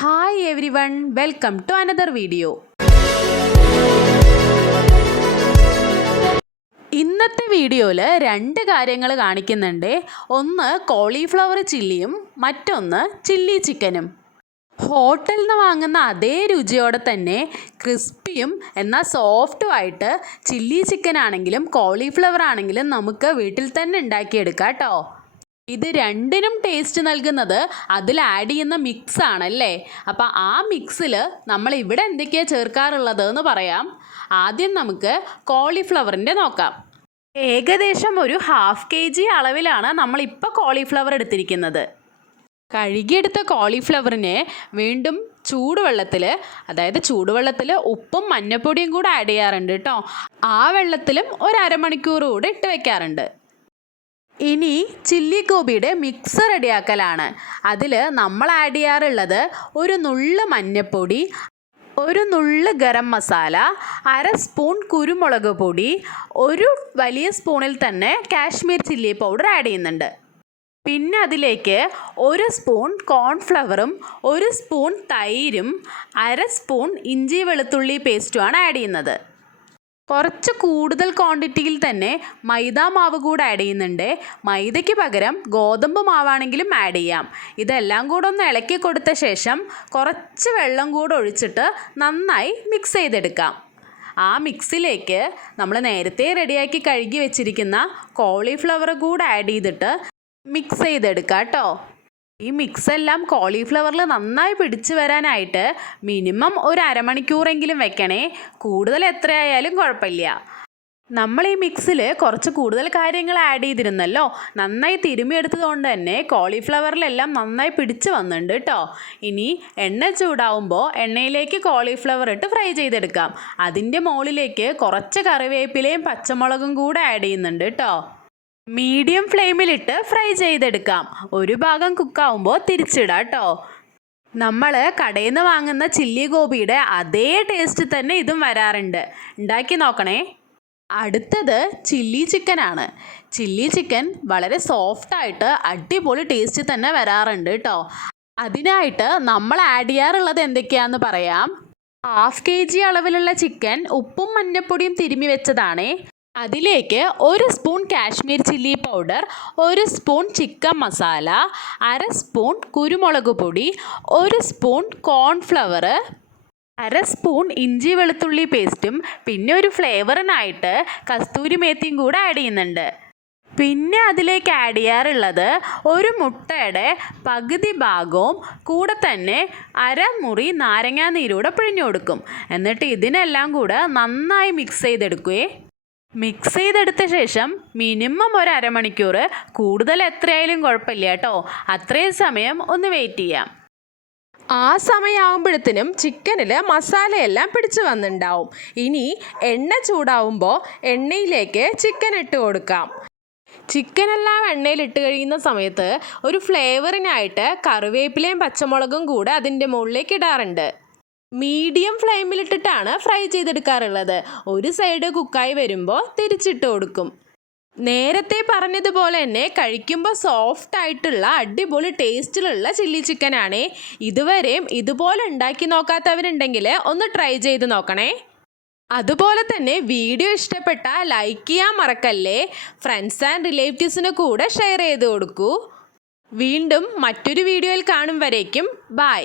Hi everyone, welcome to another video. ഇന്നത്തെ വീഡിയോയിൽ രണ്ട് കാര്യങ്ങൾ കാണിക്കുന്നുണ്ട്. ഒന്ന് കോളിഫ്ലവർ ചില്ലിയും മറ്റൊന്ന് ചില്ലി ചിക്കനും. ഹോട്ടലിൽ നിന്ന് വാങ്ങുന്ന അതേ രുചിയോടെ തന്നെ ക്രിസ്പിയും എന്നാൽ സോഫ്റ്റുമായിട്ട് ചില്ലി ചിക്കൻ ആണെങ്കിലും കോളിഫ്ലവർ ആണെങ്കിലും നമുക്ക് വീട്ടിൽ തന്നെ ഉണ്ടാക്കിയെടുക്കാം കേട്ടോ. ഇത് രണ്ടിനും ടേസ്റ്റ് നൽകുന്നത് അതിൽ ആഡ് ചെയ്യുന്ന മിക്സ് ആണല്ലേ. അപ്പോൾ ആ മിക്സിൽ നമ്മൾ ഇവിടെ എന്തൊക്കെയാണ് ചേർക്കാറുള്ളത് എന്ന് പറയാം. ആദ്യം നമുക്ക് കോളിഫ്ലവറിൻ്റെ നോക്കാം. ഏകദേശം ഒരു 1/2 kg അളവിലാണ് നമ്മളിപ്പോൾ കോളിഫ്ലവർ എടുത്തിരിക്കുന്നത്. കഴുകിയെടുത്ത കോളിഫ്ലവറിനെ വീണ്ടും ചൂടുവെള്ളത്തിൽ ഉപ്പും മഞ്ഞൾപ്പൊടിയും കൂടെ ആഡ് ചെയ്യാറുണ്ട് കേട്ടോ. ആ വെള്ളത്തിലും ഒരു അരമണിക്കൂർ കൂടെ ഇട്ട് വയ്ക്കാറുണ്ട്. ഇനി ചില്ലി ഗോപിയുടെ മിക്സ് റെഡിയാക്കലാണ്. അതിൽ നമ്മൾ ആഡ് ചെയ്യാറുള്ളത് ഒരു നുള്ള് മഞ്ഞൾപ്പൊടി, ഒരു നുള്ള് ഗരം മസാല, 1/2 സ്പൂൺ കുരുമുളക് പൊടി, ഒരു വലിയ സ്പൂണിൽ തന്നെ കാശ്മീർ ചില്ലി പൗഡർ ആഡ് ചെയ്യുന്നുണ്ട്. പിന്നെ അതിലേക്ക് 1 സ്പൂൺ കോൺഫ്ലവറും 1 സ്പൂൺ തൈരും 1/2 സ്പൂൺ ഇഞ്ചി വെളുത്തുള്ളി പേസ്റ്റുമാണ് ആഡ് ചെയ്യുന്നത്. കുറച്ച് കൂടുതൽ ക്വാണ്ടിറ്റിയിൽ തന്നെ മൈദ മാവ് കൂടെ ആഡ് ചെയ്യുന്നുണ്ട്. മൈദയ്ക്ക് പകരം ഗോതമ്പ് മാവാണെങ്കിലും ആഡ് ചെയ്യാം. ഇതെല്ലാം കൂടെ ഒന്ന് ഇളക്കി കൊടുത്ത ശേഷം കുറച്ച് വെള്ളം കൂടെ ഒഴിച്ചിട്ട് നന്നായി മിക്സ് ചെയ്തെടുക്കാം. ആ മിക്സിലേക്ക് നമ്മൾ നേരത്തെ റെഡിയാക്കി കഴുകി വെച്ചിരിക്കുന്ന കോളിഫ്ലവർ കൂടെ ആഡ് ചെയ്തിട്ട് മിക്സ് ചെയ്തെടുക്കാം കേട്ടോ. ഈ മിക്സെല്ലാം കോളിഫ്ലവറിൽ നന്നായി പിടിച്ചു വരാനായിട്ട് മിനിമം ഒരു അരമണിക്കൂറെങ്കിലും വെക്കണേ. കൂടുതൽ എത്രയായാലും കുഴപ്പമില്ല. നമ്മൾ ഈ മിക്സിൽ കുറച്ച് കൂടുതൽ കാര്യങ്ങൾ ആഡ് ചെയ്തിരുന്നല്ലോ. നന്നായി തിരുമിയെടുത്തത് കൊണ്ട് തന്നെ കോളിഫ്ലവറിലെല്ലാം നന്നായി പിടിച്ചു വന്നിട്ടുണ്ട് കേട്ടോ. ഇനി എണ്ണ ചൂടാവുമ്പോൾ എണ്ണയിലേക്ക് കോളിഫ്ലവർ ഇട്ട് ഫ്രൈ ചെയ്തെടുക്കാം. അതിൻ്റെ മുകളിലേക്ക് കുറച്ച് കറിവേപ്പിലയും പച്ചമുളകും കൂടെ ആഡ് ചെയ്യുന്നുണ്ട് കേട്ടോ. മീഡിയം ഫ്ലെയിമിലിട്ട് ഫ്രൈ ചെയ്തെടുക്കാം. ഒരു ഭാഗം കുക്കാവുമ്പോൾ തിരിച്ചിടാം കേട്ടോ. നമ്മൾ കടയിൽ നിന്ന് വാങ്ങുന്ന ചില്ലി ഗോപിയുടെ അതേ ടേസ്റ്റ് തന്നെ ഇതും വരാറുണ്ട്. ഉണ്ടാക്കി നോക്കണേ. അടുത്തത് ചില്ലി ചിക്കനാണ്. ചില്ലി ചിക്കൻ വളരെ സോഫ്റ്റായിട്ട് അടിപൊളി ടേസ്റ്റ് തന്നെ വരാറുണ്ട് കേട്ടോ. അതിനായിട്ട് നമ്മൾ ആഡ് ചെയ്യാറുള്ളത് എന്തൊക്കെയാണെന്ന് പറയാം. 1/2 kg അളവിലുള്ള ചിക്കൻ ഉപ്പും മഞ്ഞൾപ്പൊടിയും തിരുമ്മി വെച്ചതാണ്. അതിലേക്ക് 1 spoon Kashmir chilli powder, 1 spoon chicken masala, 1/2 spoon കുരുമുളക് പൊടി, 1 സ്പൂൺ കോൺഫ്ലവർ, 1/2 സ്പൂൺ ഇഞ്ചി വെളുത്തുള്ളി പേസ്റ്റും പിന്നെ ഒരു ഫ്ലേവറിനായിട്ട് കസ്തൂരി മേത്തിയും കൂടെ ആഡ് ചെയ്യുന്നുണ്ട്. പിന്നെ അതിലേക്ക് ആഡ് ചെയ്യാറുള്ളത് ഒരു മുട്ടയുടെ പകുതി ഭാഗവും കൂടെ തന്നെ 1/2 മുറി നാരങ്ങാ നീരൂടെ പിഴിഞ്ഞു കൊടുക്കും. എന്നിട്ട് ഇതിനെല്ലാം കൂടെ നന്നായി മിക്സ് ചെയ്തെടുക്കുകയെ. മിക്സ് ചെയ്തെടുത്ത ശേഷം മിനിമം ഒരു അരമണിക്കൂർ, കൂടുതൽ എത്രയായാലും കുഴപ്പമില്ല കേട്ടോ, അത്രയും സമയം ഒന്ന് വെയിറ്റ് ചെയ്യാം. ആ സമയമാകുമ്പോഴത്തേനും ചിക്കനിൽ മസാലയെല്ലാം പിടിച്ചു വന്നിട്ടുണ്ടാവും. ഇനി എണ്ണ ചൂടാവുമ്പോൾ എണ്ണയിലേക്ക് ചിക്കൻ ഇട്ട് കൊടുക്കാം. ചിക്കനെല്ലാം എണ്ണയിലിട്ട് കഴിയുന്ന സമയത്ത് ഒരു ഫ്ലേവറിനായിട്ട് കറിവേപ്പിലയും പച്ചമുളകും കൂടെ അതിൻ്റെ മുകളിലേക്ക് ഇടാറുണ്ട്. മീഡിയം ഫ്ലെയിമിലിട്ടിട്ടാണ് ഫ്രൈ ചെയ്തെടുക്കാറുള്ളത്. ഒരു സൈഡ് കുക്കായി വരുമ്പോൾ തിരിച്ചിട്ട് കൊടുക്കും. നേരത്തെ പറഞ്ഞതുപോലെ തന്നെ കഴിക്കുമ്പോൾ സോഫ്റ്റ് ആയിട്ടുള്ള അടിപൊളി ടേസ്റ്റിലുള്ള ചില്ലി ചിക്കനാണ്. ഇതുവരെയും ഇതുപോലെ ഉണ്ടാക്കി നോക്കാത്തവരുണ്ടെങ്കിൽ ഒന്ന് ട്രൈ ചെയ്ത് നോക്കണേ. അതുപോലെ തന്നെ വീഡിയോ ഇഷ്ടപ്പെട്ടാൽ ലൈക്ക് ചെയ്യാൻ മറക്കല്ലേ. ഫ്രണ്ട്സ് ആൻഡ് റിലേറ്റീവ്സിന് കൂടെ ഷെയർ ചെയ്ത് കൊടുക്കൂ. വീണ്ടും മറ്റൊരു വീഡിയോയിൽ കാണും വരേക്കും ബൈ.